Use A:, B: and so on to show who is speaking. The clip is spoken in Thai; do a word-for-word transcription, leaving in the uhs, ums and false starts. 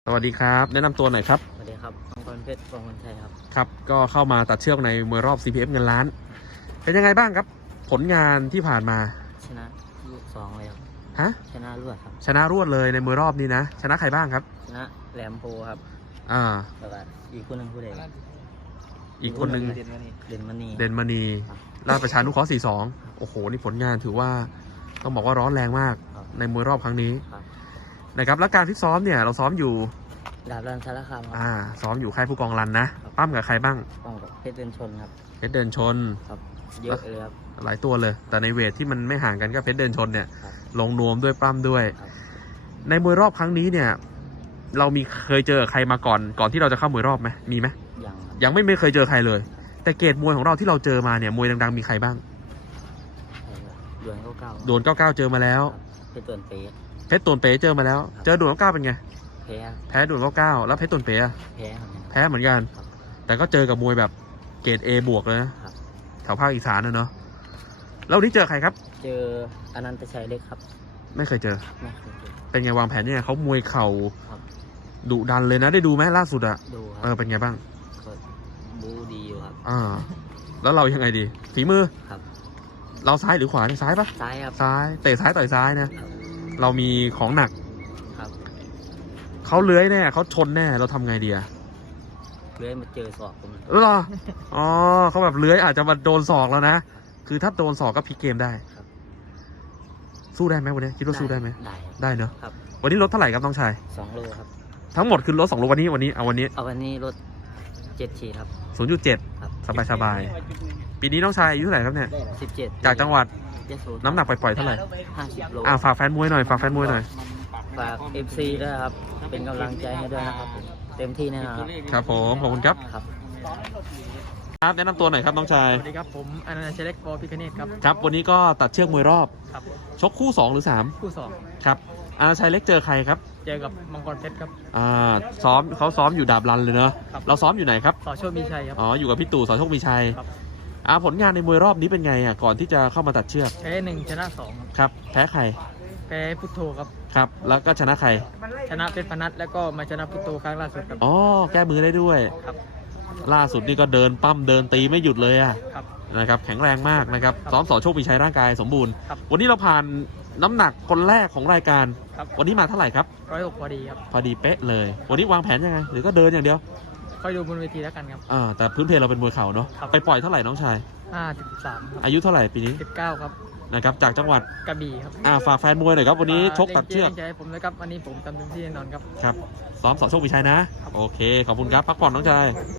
A: สวัสดีครับแนะนำตัวหน่อยครับ
B: สวัสดีครับมังกรเพชรกองคนไทยครับ
A: ครับก็เข้ามาตัดเชือกในมวยรอบ ซี พี เอฟ เงินล้านเป็นยังไงบ้างครับผลงานที่ผ่านมา
B: ชนะลูกสองเลยครับ
A: ฮะ
B: ชนะรวดครับ
A: ชนะรวดเลยในมวยรอบนี้นะชนะใครบ้างครับ
B: ชนะแหลมโพครับ
A: อ่า
B: แล้วก็อีกคนหนึ่งผู้ใด
A: อีกคนหนึ่ง
B: เด่นมณีเด่นมณี
A: เด่นมณีราชประชานุเคราะห์สี่สิบสองโอ้โหนี่ผลงานถือว่าต้องบอกว่าร้อนแรงมากในมวยรอบครั้งนี้นะครับแล้วการฟิตซ้อมเนี่ยเราซ้อมอยู่
B: ดาบรันสารคาม
A: อ่าซ้อมอยู่ค่ายผู้กองรันนะปั้มกับใครบ้าง
B: ป้องกับเพชรเดินชนครับ
A: เพชรเดินชน
B: ครับเยอะเลยครับ
A: หลายตัวเลยแต่ในเวทที่มันไม่ห่างกันก็เพชรเดินชนเนี่ยลงนวมด้วยปั้มด้วยในมวยรอบครั้งนี้เนี่ยเรามีเคยเจอใครมาก่อนก่อนที่เราจะเข้ามวยรอบไหมมีไหม
B: ยัง
A: ยังไม่ไม่เคยเจอใครเลยแต่เกรดมวยของเราที่เราเจอมาเนี่ยมวยดังๆมีใครบ้าง
B: ดวลเก้าเก้า
A: โดนเก้าเก้าเจอมาแล้ว
B: เพชรตวนเป๊ะ
A: เพชรตวนเป๊ะเจอมาแล้วเจอโดนเก้าเก้าเป็นไง
B: แพ้
A: แพ้โดนเก้าเก้าแล้วเพชรตวนเป๊ะ
B: แพ้
A: แพ้เหมือนกันแต่ก็เจอกับมวยแบบเกรด A บวกเลยนะแถวภาคอีสานนะเนาะแล้ววันนี้เจอใครครับ
B: เจออนันตชัยเล็กครับ
A: ไม่เคยเจอ
B: ไม่เคยเจอ
A: เป็นไงวางแผนเนี่ยเขามวยเข่าดุดันเลยนะได้ดูไหมล่าสุดอะ
B: ดูครับ
A: เออเป็นไงบ้าง
B: บูดีอยู่ครับ
A: อ่าแล้วเรายังไงดีฝีมือ
B: ครับ
A: เราซ้ายหรือขวาซ้ายปะ
B: ซ้ายครับ
A: ซ้ายเตะซ้ายต่อยซ้ายนะเรามีของหนัก
B: ครับ
A: เขาเลื้อยแน่เขาชนแน่เราทำไงดีอะ
B: เลื้อยมาเจอศอกผม
A: เอออ๋อเขาแบบเลื้อยอาจจะมาโดนศอกแล้วนะคือถ้าโดนศอกก็พลิกเกมได้สู้ได้ไหมวันนี้คิดว่าสู้ได้ไหม
B: ได้
A: ได้เนอะวันนี้ลดเท่าไหร่ครับน้องชาย
B: สองโลครับ
A: ทั้งหมดคือลดสองโลวันนี้วันนี้เอาวันนี้
B: เอาวันนี้ลดเจ็ดขีดครับ
A: ศูนย์จุดเจ็ดสบายสบายปีนี้น้องชายอายุเท่าไหร่ครับเนี่ย
B: สิบเจ็ด
A: จากจังหวัดน้ำหนักปล่อยๆเท่าไหร่
B: ห้าสิบโล
A: อ่าฝากแฟนมวยหน่อยฝากแฟนมวยหน่อย
B: ฝากเอฟซีด้วยครับเป็นกำลังใจให้ด้วยนะครับเต็มที่แน่นอนครับ
A: ครับผมขอบคุณครับ
B: ครับ
A: ครับแนะนำตัวหน่อยครับน้องชาย
B: สวัสดีครับผมอนันต์ชัยเล็กปอพิคเนตครับ
A: ครับวันนี้ก็ตัดเชือกมวยรอบ
B: ครับ
A: ชกคู่สองหรือสาม
B: คู่สอง
A: ครับอนันต์ชัยเล็กเจอใครครับ
B: เจอกับมังกรเพชรครับ
A: อ่าซ้อมเขาซ้อมอยู่ดาบรันเลยเนอะเราซ้อมอยู่ไหนครับ
B: สอโชคมีชัยครับ
A: อ๋ออยู่กับพี่ตู่สอโชคมีชัยอ่าผลงานในมวยรอบนี้เป็นไงอ่ะก่อนที่จะเข้ามาตัดเชือก
B: แพ้หนึ่งชนะสอง
A: ครับแพ้ใคร
B: แพ้พุทโธครับ
A: ครับแล้วก็ชนะใคร
B: ชนะเพชรพนัสแล้วก็มาชนะพุทโธครั้งล่าสุดครับ
A: อ๋อแก้มือได้ด้วย
B: ครับ
A: ล่าสุดนี่ก็เดินปั้มเดินตีไม่หยุดเลยอ่ะ
B: ครับ
A: นะครับแข็งแรงมากนะครับซ้อมสอโชคมีชัยร่างกายสมบูรณ์วันนี้เราผ่านน้ำหนักคนแรกของรายการวันนี้มาเท่าไหร่ครับ
B: ร้อยหกพอดีครับ
A: พอดีเป๊ะเลยวันนี้วางแผนยังไงหรือก็เดินอย่างเดียว
B: ค่อยดูบนเวทีแล้วกันครับ
A: อ่าแต่พื้นเพเราเป็นมวยเข่าเนาะไปปล่อยเท่าไหร่น้องชาย
B: ห้าสิบสาม
A: อายุเท่าไหร่ปีนี้
B: สิบเก้าครับ
A: นะครับจากจังหวัด
B: กระบี่ครับ
A: อ่าฝากแฟนมวยหน่อยครับวันนี้ชกตัดเชือก
B: ใจผมนะครับวันนี้ผมทำเต็มที่แน่นอนครับ
A: ครับซ้อมสอโชคมีชัยนะโอเคขอบคุณครับพักผ่อนน้องชาย